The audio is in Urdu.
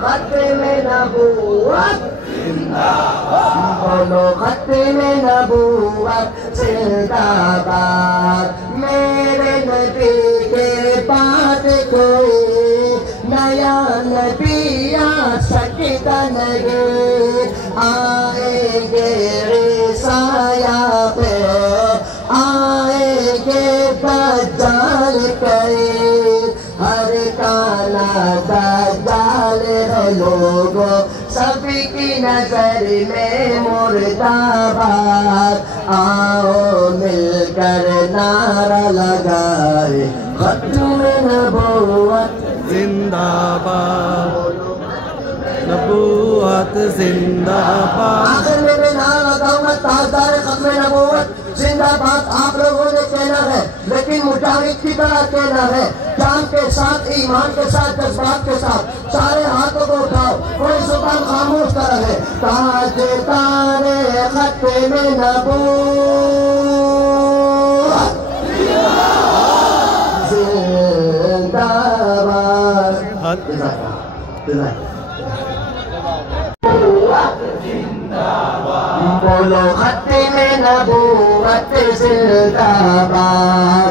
ختم نبوت بولو ختم نبوت زندہ باد میرے نبی کے بعد کوئی نیا نبی آ سکتا نہیں آئیں گے عیسیٰ پہ آئیں گے دجال قریب ہر کانا دجال ہے لوگوں سبھی کی نظر میں مرداباد آؤ مل کر نعرہ لگائے ختم نبوت زندہ باد نبوت زندہ باد آخر میں نعرہ لگاؤں گا تاجدار ختم نبوت زندہ باد آپ لوگوں نے کہنا ہے لیکن مجاہد کی طرح کہنا ہے جان کے ساتھ ایمان کے ساتھ جذبات کے ساتھ سارے ہاتھوں کو اٹھاؤ کوئی زبان خاموش کر رہے تاجدار ختم نبوت زندہ باد بولو ختم نبوت زندہ باد